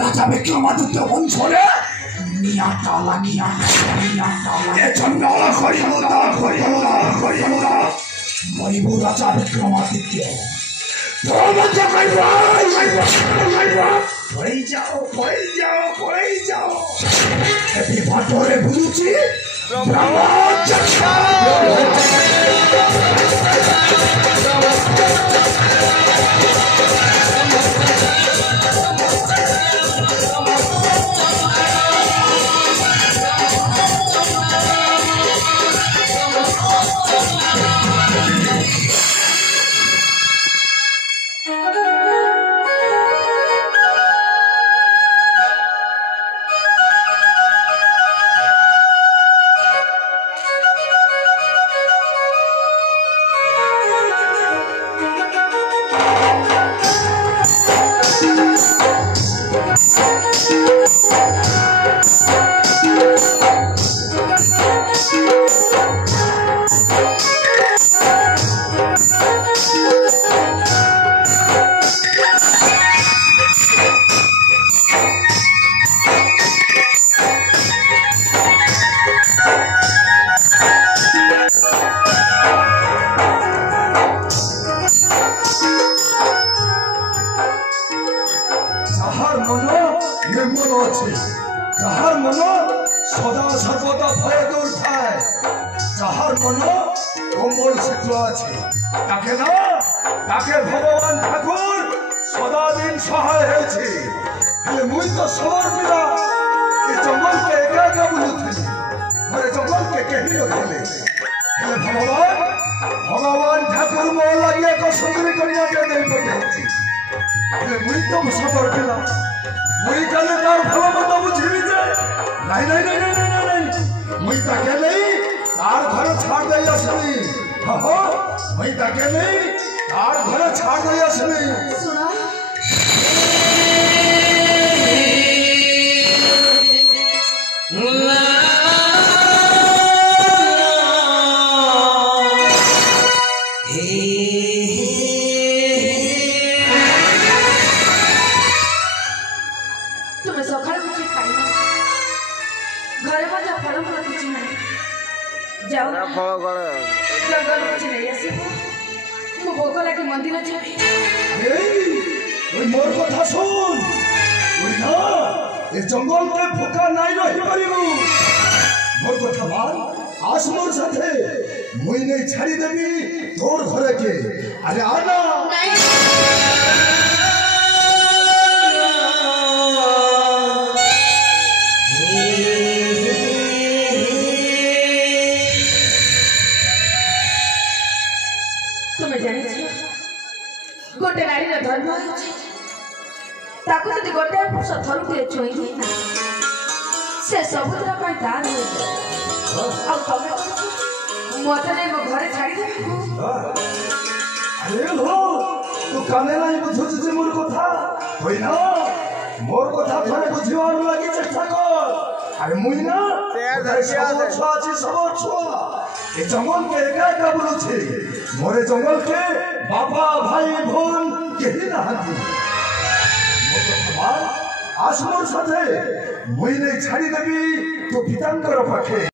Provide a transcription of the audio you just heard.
রাজা বিক্রমাদিত্য অঞ্চলে মণিপুর রাজা বিক্রমাদিত্য ভাটরে বুঝছি যাহার মন সদা সর্বদা ভয়ে দূর থাকে, যাহার মন কোমল শীঘ্র আছে, তাকে ভগবান ঠাকুর সদাদিন সহায় হয়েছে। ହେଲେ ମୁଇଁ ତ ସବର ପିଲା ଏ ଜଙ୍ଗଲକେ ଏକା ଏକା ବୁଲୁଥିଲି, ମୋର ଜଙ୍ଗଲକେ କେହି ନଥିଲେ। ହେଲେ ଭଗବାନ ଠାକୁର ମୋ ଲାଗି ଏକ ସୁନ୍ଦରୀ କନ୍ୟାକେ ଦେଇ ପଠାଇଛି। ହେଲେ ମୁଇଁ ତ ସବର ପିଲା, मुई कले तार भलो मत बुझिबी जे नहीं नहीं नहीं नहीं नहीं नहीं मुई ताके नहीं तार घर छाड़ दे असली। हो मुई ताके नहीं तार घर छाड़ दे असली। सुना भोक लगे मंदिर मोर कथा सुन, जंगल के भूखा नहीं रही पारू। मोर कथा मान, आस मोर साथे मुई नहीं छाड़ी देवी तोर घरे के। अरे आना गोटे नारी धर्म ताको जदि गोटे पुरुष थरुटे छुई से सबुद्र पर दान हो मत नहीं मो घरे छाड़ी दे। अरे हो तू काने नहीं बुझुछ जे मोर कथा होई ना, मोर कथा थोड़े बुझिवार लागि चेष्टा कर। अरे मुई ना सब छुआ ए जंगल के एका एका बुलुछे, मोरे जंगल के बापा भाई भोन केही नाहांती। आज मोर साथे मुई नहीं छाड़ी देवी तो पितांकर पाखे।